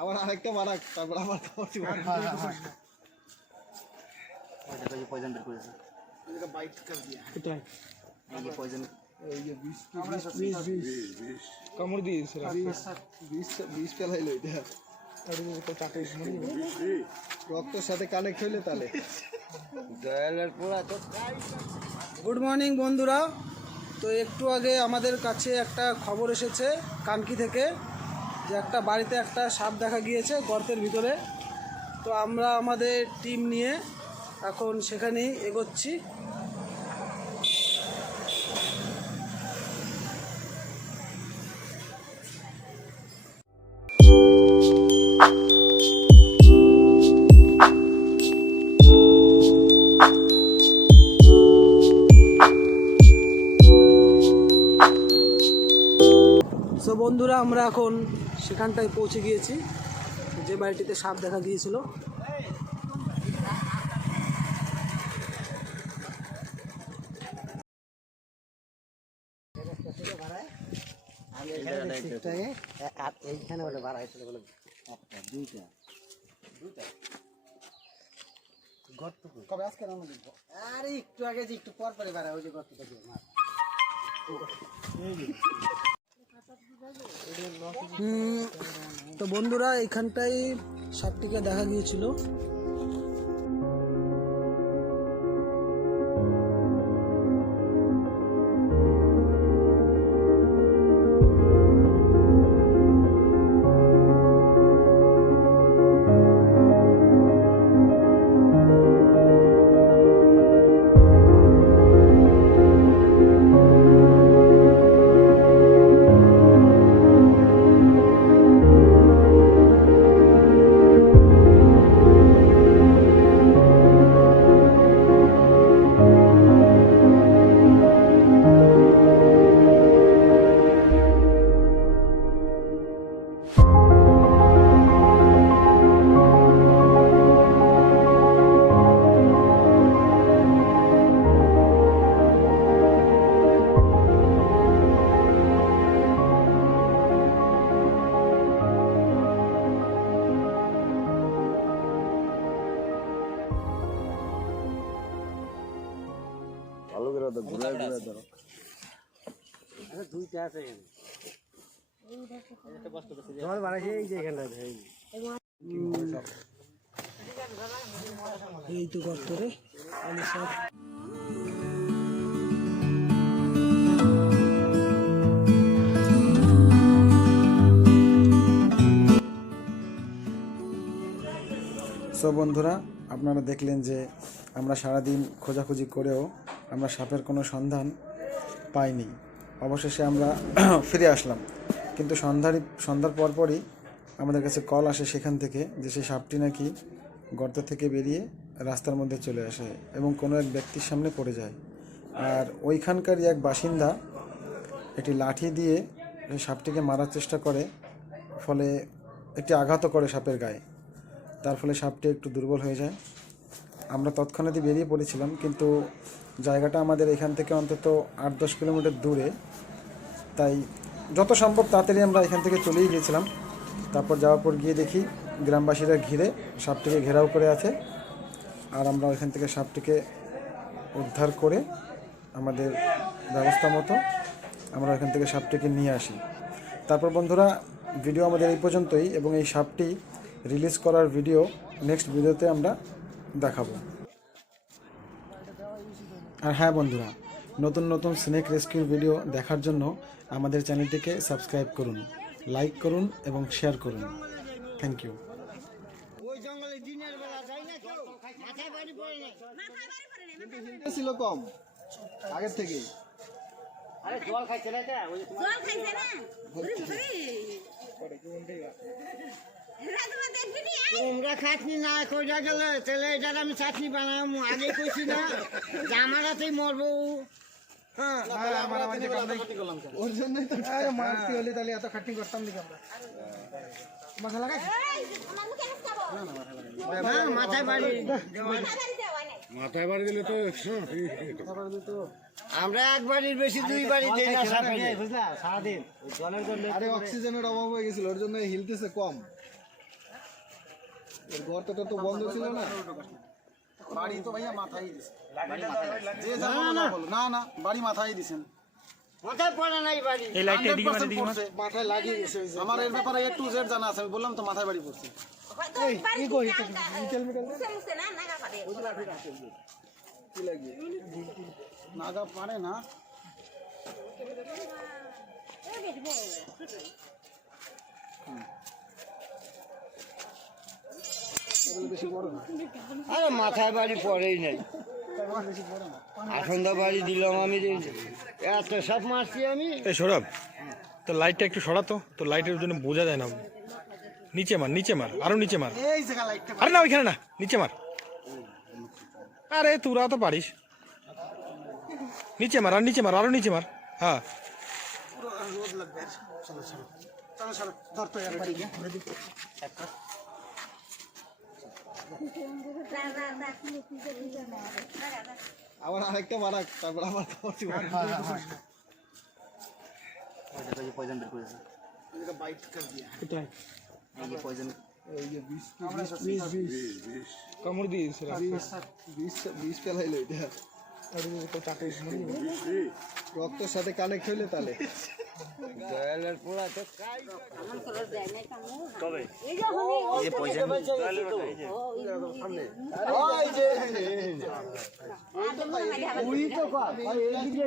আবার আরেকটা মারাক তারপর আমার খাবার পয়জন বের করেছে বাইট কর দিয়া কোথায় এই যে পয়জন এই যে 20 কামড় দিয়েছে 20 ফেলাইলো এটা রক্তের সাথে কানেক্ট হইলে তাহলে গুড মর্নিং বন্ধুরা। তো একটু আগে আমাদের কাছে একটা খবর এসেছে কানকি থেকে যে একটা বাড়িতে একটা সাপ দেখা গিয়েছে গর্তের ভিতরে। তো আমরা আমাদের টিম নিয়ে এখন সেখানেই এগোচ্ছি। তো বন্ধুরা আমরা এখন সেখানটায় পৌঁছে গিয়েছি যে বাড়িটিতে সাপ দেখা গিয়েছিল। এইখানে বলে ভাড়া হয়েছিল বলে দুইটা গর্ত কবে আজকে রান্না দিব আর একটু আগে যে একটু পর পরে ভাড়া ওই যে গর্তটা দিয়ে মার তো বন্ধুরা এইখানটাই সাপটিকে দেখা গিয়েছিল। দুইটা আছে এই তো গর্তরে সো বন্ধুরা আপনারা দেখলেন যে আমরা সারাদিন খোঁজাখুঁজি করেও আমরা সাপের কোনো সন্ধান পাইনি। অবশেষে আমরা ফিরে আসলাম, কিন্তু সন্ধ্যার পরপরই আমাদের কাছে কল আসে সেখান থেকে যে সেই সাপটি নাকি গর্ত থেকে বেরিয়ে রাস্তার মধ্যে চলে আসে এবং কোনো এক ব্যক্তির সামনে পড়ে যায়। আর ওইখানকারই এক বাসিন্দা একটি লাঠি দিয়ে সাপটিকে মারার চেষ্টা করে, ফলে একটি আঘাতও করে সাপের গায়ে। তার ফলে সাপটি একটু দুর্বল হয়ে যায়। আমরা তৎক্ষণাৎই বেরিয়ে পড়েছিলাম, কিন্তু জায়গাটা আমাদের এখান থেকে অন্তত 8-10 কিলোমিটার দূরে, তাই যত সম্ভব তাড়াতাড়ি আমরা এখান থেকে চলেই গিয়েছিলাম। তারপর যাওয়ার পর গিয়ে দেখি গ্রামবাসীরা ঘিরে সাপটিকে ঘেরাও করে আছে, আর আমরা ওইখান থেকে সাপটিকে উদ্ধার করে আমাদের ব্যবস্থা মতো আমরা ওইখান থেকে সাপটিকে নিয়ে আসি। তারপর বন্ধুরা ভিডিও আমাদের এই পর্যন্তই, এবং এই সাপটি রিলিজ করার ভিডিও নেক্সট ভিডিওতে আমরা দেখাবো। আর হ্যাঁ বন্ধুরা, নতুন নতুন স্নেক রেস্কিউর ভিডিও দেখার জন্য আমাদের চ্যানেলটিকে সাবস্ক্রাইব করুন, লাইক করুন এবং শেয়ার করুন। Thank you. ছিল কম আগের থেকে জল খাইছে না তোমরা খাটনি না কইরা গেলে তাহলে এটার আমি চাটনি বানাবো। আগে কইছি না যে আমার হাতেই মরবো। ওর জন্যই তো মারতে হলে তাহলে এত খাটনি করতাম নাকি আমরা। মাথা লাগাই মাথায় বাড়ি মাথায় বাড়ি দিলে তো আমরা এক বাড়ির বেশি দুই বাড়ি দেই না সাপে বুঝলা সারাদিন জলের জন্য আরে অক্সিজেনের অভাব হয়ে গেছিল ওর জন্য হিলতেছে কম এর গর্তটা তো বন্ধ ছিল না বাড়ি তো ভাইয়া মাথায় দিছে যে যা বলো না বলো না না বাড়ি মাথায় দিছেন মাথায় পড়ে নাই বাড়ি এই লাইটটা এদিকে মানে দিকে পড়ছে, মাথায় লাগিয়ে গেছে আমার এর ব্যাপারে A to Z জানা আছে আমি বললাম তো মাথায় বাড়ি পড়ছে কি করি মিটাল মিটাল নাগা পারে না আরে মাথায় বাড়ি পড়েই নাই আসন্দা বাড়ি দিলাম আমি এত সাপ মারছি আমি এই সৌরভ তো লাইটটা একটু সরাতো তো লাইটের জন্য বোঝা যায় না নিচে মার আরো নিচে মার এই জায়গা লাইটটা আরে না ওইখানে না নিচে মার আরে তোরা তো পারিস নিচে মার আরো নিচে মার হ্যাঁ রোদ লাগবে চলো চলো চলো চলো ধর তো এর বাড়ি আবার আরেকটা মারাক তারপর আবার খাওয়াচ্ছি পয়জন বের করেছে বাইট কর দিয়া কোথায় এই যে পয়জন এই যে বিষ কামড় দিয়েছে বিষ ফেলাইলো এটা রক্তের সাথে কানেক্ট হইলে তাহলে দয়ালের পোড়া তো কাই কবে এই যে পয়জন ওই তো কর এই দিকে